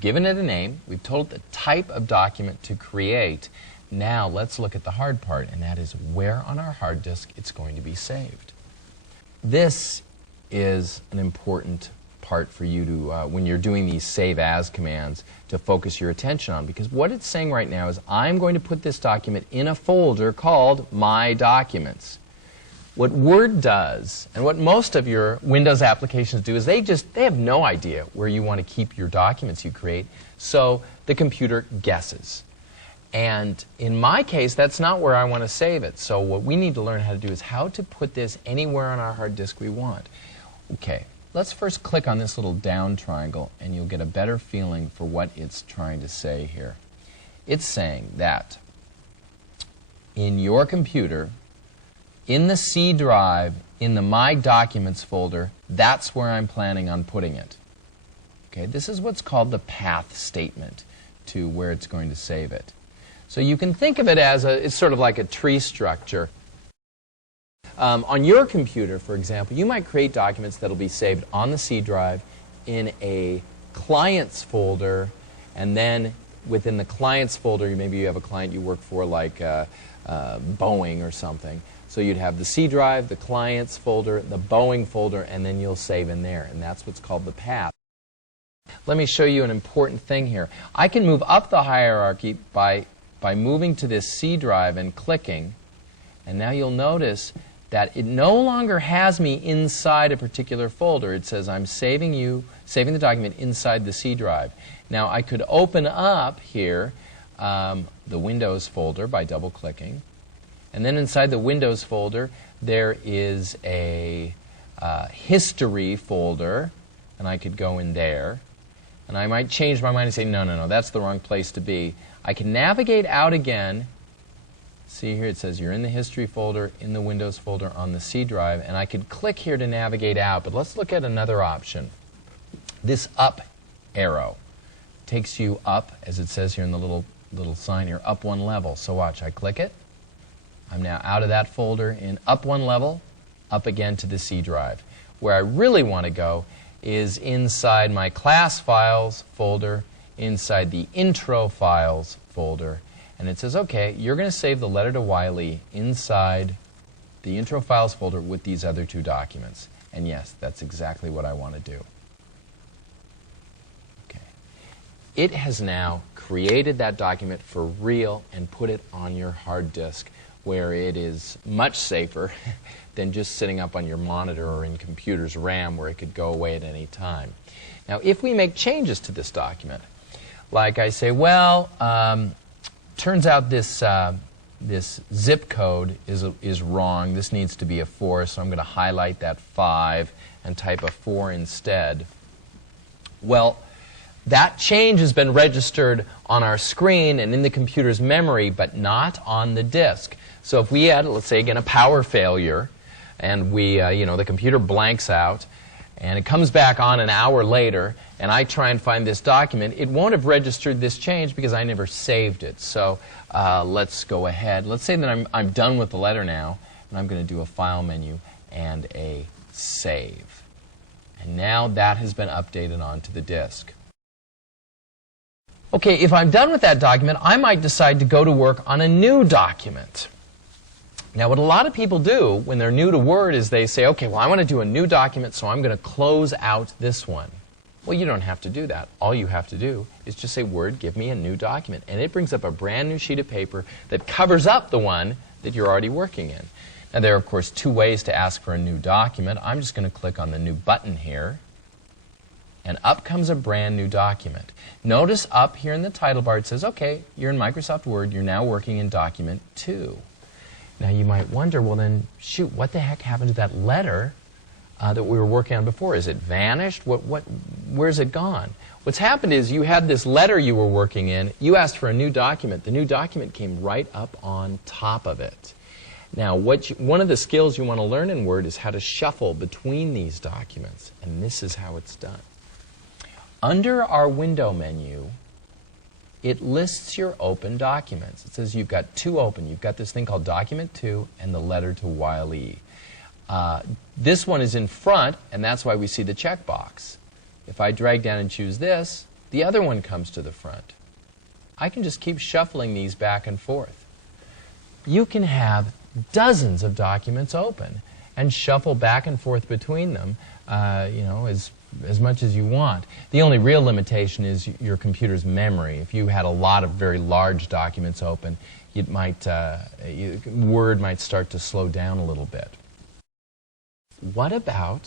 given it a name, we've told it the type of document to create. Now let's look at the hard part, and that is where on our hard disk it's going to be saved. This is an important part for you to, when you're doing these save as commands, to focus your attention on, because what it's saying right now is I'm going to put this document in a folder called My Documents. What Word does, and what most of your Windows applications do, is they have no idea where you want to keep your documents you create, so the computer guesses. And in my case, that's not where I want to save it. So what we need to learn how to do is how to put this anywhere on our hard disk we want. Okay, let's first click on this little down triangle, and you'll get a better feeling for what it's trying to say here. It's saying that in your computer, in the C drive, in the My Documents folder, that's where I'm planning on putting it. Okay, this is what's called the path statement to where it's going to save it. So you can think of it as it's sort of like a tree structure. On your computer, for example, you might create documents that will be saved on the C drive in a clients folder, and then within the clients folder, maybe you have a client you work for like Boeing or something. So you'd have the C drive, the clients folder, the Boeing folder, and then you'll save in there. And that's what's called the path. Let me show you an important thing here. I can move up the hierarchy by moving to this C drive and clicking. And now you'll notice that it no longer has me inside a particular folder. It says I'm saving the document inside the C drive. Now I could open up here the Windows folder by double-clicking. And then inside the Windows folder, there is a history folder, and I could go in there. And I might change my mind and say, no, no, no, that's the wrong place to be. I can navigate out again. See here, it says you're in the history folder, in the Windows folder, on the C drive, and I could click here to navigate out. But let's look at another option. This up arrow takes you up, as it says here in the little sign here, up one level. So watch, I click it. I'm now out of that folder, in up one level, up again to the C drive. Where I really want to go is inside my class files folder, inside the intro files folder. And it says, okay, you're going to save the letter to Wiley inside the intro files folder with these other two documents. And yes, that's exactly what I want to do. Okay. It has now created that document for real and put it on your hard disk, where it is much safer than just sitting up on your monitor or in computer's RAM, where it could go away at any time. Now, if we make changes to this document, like I say, well, turns out this zip code is wrong. This needs to be a 4, so I'm going to highlight that 5 and type a 4 instead. Well, that change has been registered on our screen and in the computer's memory, but not on the disk. So if we had, let's say again, a power failure, and the computer blanks out, and it comes back on an hour later, and I try and find this document, it won't have registered this change because I never saved it. So let's go ahead. Let's say that I'm done with the letter now, and I'm going to do a File menu and a Save. And now that has been updated onto the disk. Okay, if I'm done with that document, I might decide to go to work on a new document. Now, what a lot of people do when they're new to Word is they say, okay, well, I want to do a new document, so I'm going to close out this one. Well, you don't have to do that. All you have to do is just say, Word, give me a new document. And it brings up a brand new sheet of paper that covers up the one that you're already working in. Now, there are, of course, two ways to ask for a new document. I'm just going to click on the New button here, and up comes a brand new document. Notice up here in the title bar it says, okay, you're in Microsoft Word, you're now working in Document 2. Now you might wonder, well then, shoot, what the heck happened to that letter that we were working on before? Is it vanished? Where's it gone? What's happened is you had this letter you were working in, you asked for a new document, the new document came right up on top of it. Now one of the skills you want to learn in Word is how to shuffle between these documents, and this is how it's done. Under our Window menu, it lists your open documents. It says you've got 2 open. You've got this thing called Document 2 and the letter to Wiley. This one is in front, and that's why we see the checkbox. If I drag down and choose this, The other one comes to the front. I can just keep shuffling these back and forth. You can have dozens of documents open and shuffle back and forth between them, as much as you want. The only real limitation is your computer's memory. If you had a lot of very large documents open, Word might start to slow down a little bit. What about